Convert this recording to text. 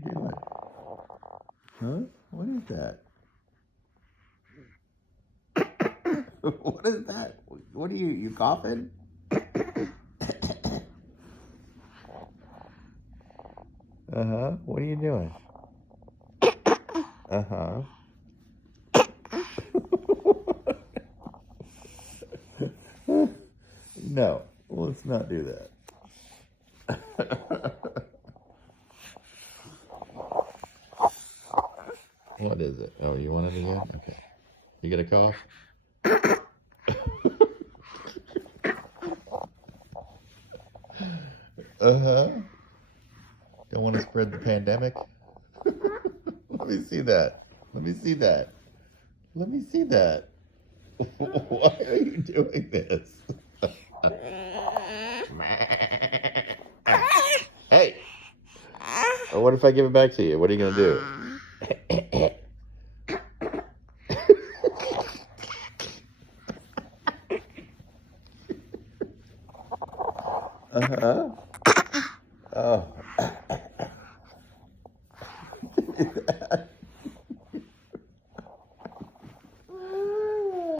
doing? Huh? What is that? What is that? What are you coughing? Uh-huh. What are you doing? Uh-huh. No, let's not do that. What is it? Oh, you want it again? Okay. You get a cough? Uh-huh. Don't want to spread the pandemic? Let me see that. Let me see that. Let me see that. Why are you doing this? Hey! What if I give it back to you? What are you going to do? Uh-huh. Oh.